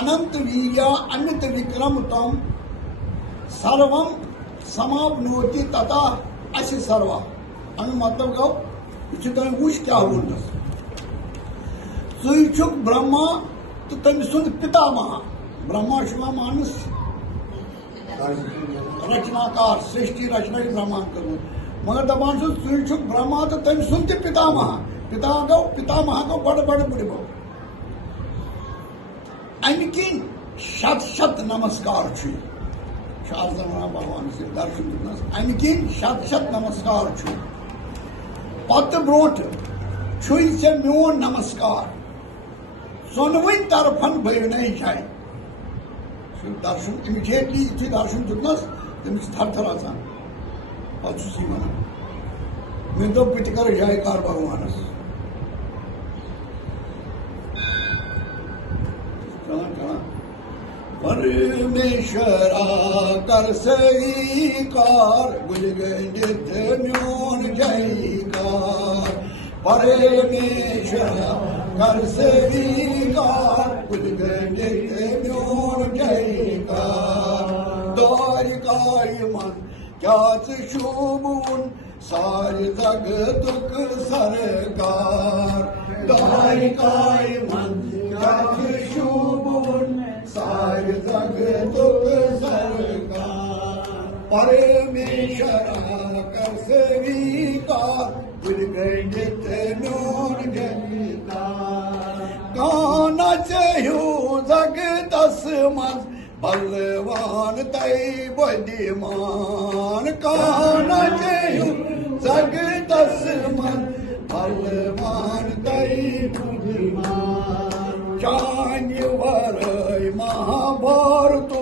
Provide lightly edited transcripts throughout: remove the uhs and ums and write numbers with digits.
अनंत वीर्या अमित विक्रम तम सर्वम समाप्नोति तथा अश सर्वा अन मतलब गो तुम वुच क्या वोनस ज़ुक ब्रह्मा तो तम सुंद पितामह ब्रह्मा शुमा मानस रचनाकार सृष्टि रचना ब्रह्मा कर मगर दपान ज़ुक ब्रह्मा तो तम सुंद पितामह पितामह गो बड़ बड़ बुढ़ अमिकिन शत शत नमस्कार भगवान से दर्शन दिनस अमिकिन शत शत नमस्कार पत ब्रोट छे मोन नमस्कार सोनवन तरफन भन जाए दर्शन इमिडिएटली यु दर्शन दिनस तमिस थर थर आसान पे वन मे दोप बह कर जयकार भगवानस परमेश्वरा कर स्वीकार बुझ गंडित म्योन जयकार परमेश्वरा कर स्वीकार बुझ गंडित म्योन जयकार द्वारिकाय मन क्या शोभून सारे जगतुक सरकार द्वारिकाय मन क्या शोभून सारे जगतुक सरकार परमेश्वरा कर स्वीकार बुझ गंडित म्योन जयकार गाना चाहियो जगतस मन बलवान तय बुद्धिमान काना चाहियो जगतस मन बलवान तय बुद्धिमान चान्य वरय महाभारत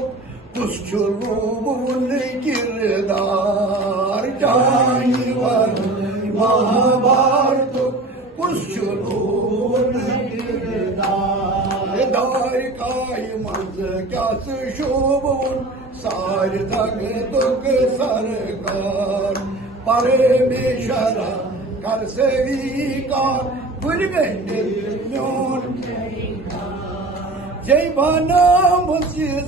कुछ रूबुन किरदार चान्य वरय महाभारत कुछ रूबुन किरदार द्वारिकाय मंज क्या शोभून सारे जगतुक सरकार परमेश्वरा कर स्वीकार बुझ गंडित म्योन जय बनाम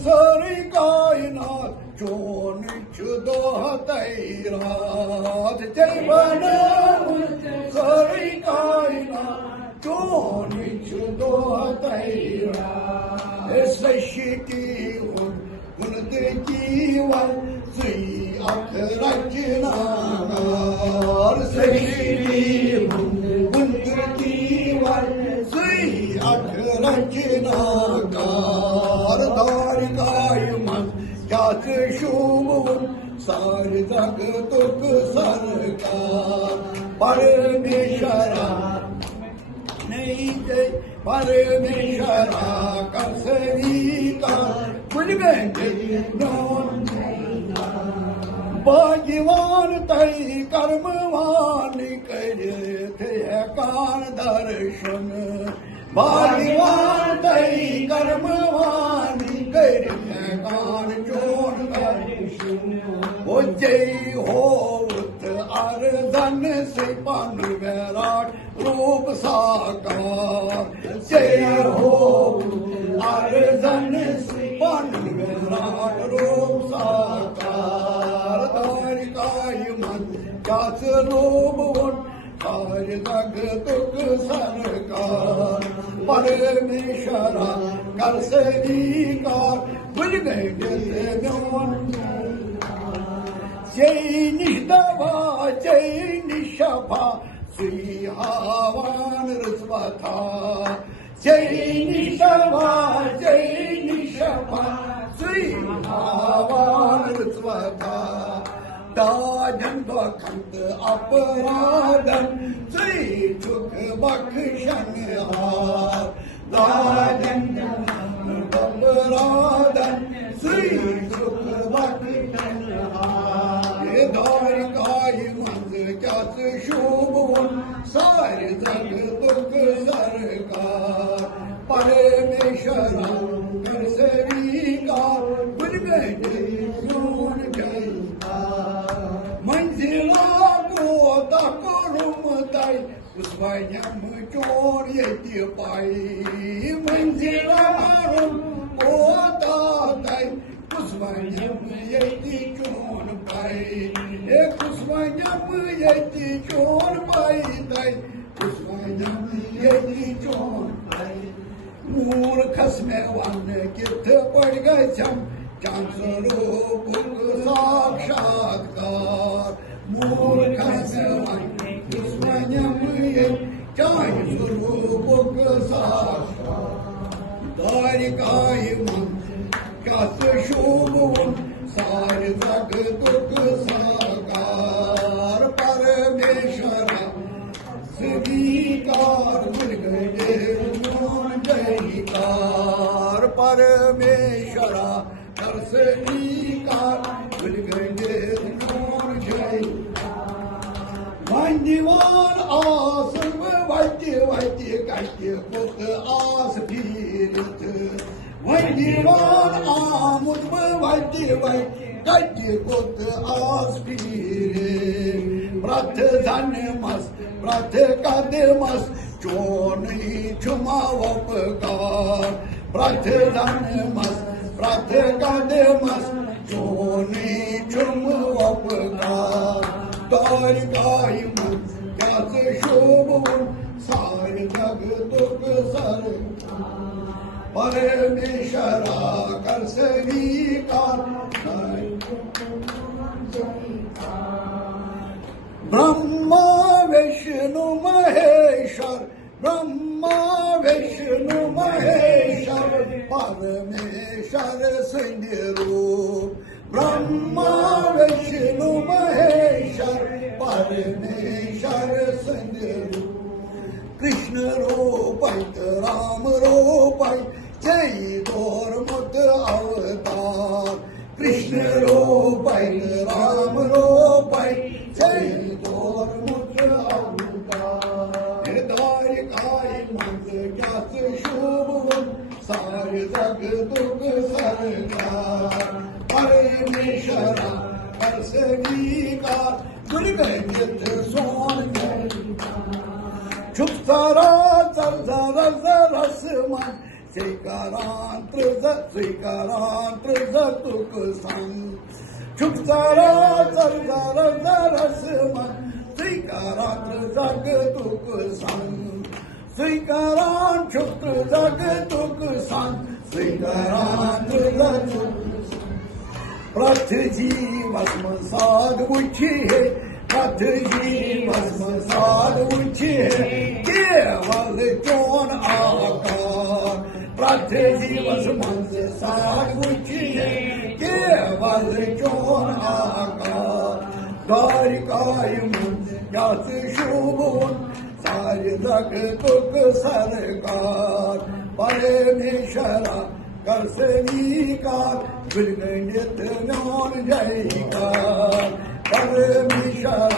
सारी कायनात चोन दोहतरात जय बनाम सारी कायनात चोन दोहतरात सृष्टि जीवन श्री अख रचनाकार सृष्टि जीवन श्री अख रचनाकार द्वारिकाय मन क्या शोभून सारे जगतुक सरकार परमेश्वरा नहीं जय परमेश्वरा कर स्वीकार बुझ गंडित म्योन भाग्यवान तय कर्मवान करे थे कान दर्शन भाग्यवान तय कर्मवान करे थे कान चोन दर्शन ओ जय हो अर्धन से पन विराट रूप साकार जय हो अर्धन से पन विराट रूप साकार द्वारिकाय मन क्या रूप सारे जगतुक सरकार परमेश्वरा कर स्वीकार बुझ गंडित म्योन जय निष्दवा जय निशभा श्री हवान रसवथा जय निशभा जय निशभा श्री हवान रसवथा दाजन बखंड अपराधन श्री सुख बख्शन हार दाजन अपराधन श्री सुख बख्शन हार द्वारिकाय मंज क्या शोभून सारे जगतुक सरकार परमेश्वरा कर स्वीकार बुझ गंडित म्योन जयकार मंजिला गोता करुम तय पुष्पयम चोर ये पाई मंजिला चोन पाई तय उसवनम यदि चोन मूर्खस में वन कित पड़ गम स्वरूप साक्षात्कार मूर्खस में वन उसवनम यदि स्वरूप साक्षात्कार दारिकाय मन कस शोभुन सार जग दुख साकार परमेश्वरा स्वीकार जयकार परमेश्वरा कर स्वीकार जय वंदिवान आस वैद्य वैद्य कट्य पुत आस पीड़ित वंदिवान आमुद वैद्य वैद्य कट्य पुत आस पीड़ित प्रथ धन मस प्रथ कदमस चोनी छुमावपकार प्रथ धन मस प्रथ कदमस चोनी छुमावपकार दारिकाय मन क्यास शोभुन सार जग दुख सर परमेश्वरा कर स्वीकार ब्रह्मा विष्णु महेश्वर ब्रह्मा विष्णु महेश्वर परमेश्वर सिंह रूप ब्रह्मा विष्णु महेश्वर परमेश्वर सिंह रूप कृष्ण रूपैत राम रूपैत जय दोर्मुत अवतार कृष्ण रूपैत राम रूपैत जय दोर्मुत अवतार दारिकाय मंद ज्ञात शोभुन सार जग दुख सरकार परमेश्वरा कर स्वीकार दुर्गंधित सोन चुप सारा चल रस मन स्वीकारांत तुक संग चुप सारा चल रस मन स्वीकारांत जग तुक संग स्वीकारांत चुप जग तुक संग स्वीकारांत जग प्रथ जीवस्म साध मुझे प्रथ जीवस्म साध मुझे केवल चोन आकार प्रथ जीवस्म साध मुझे केवल चोन आकार दारिकाय मन ज्ञात शोभुन सार जग दुख सरकार परमेश्वरा कर स्वीकार विघ्नित ज्ञान जयकार परमेश्वर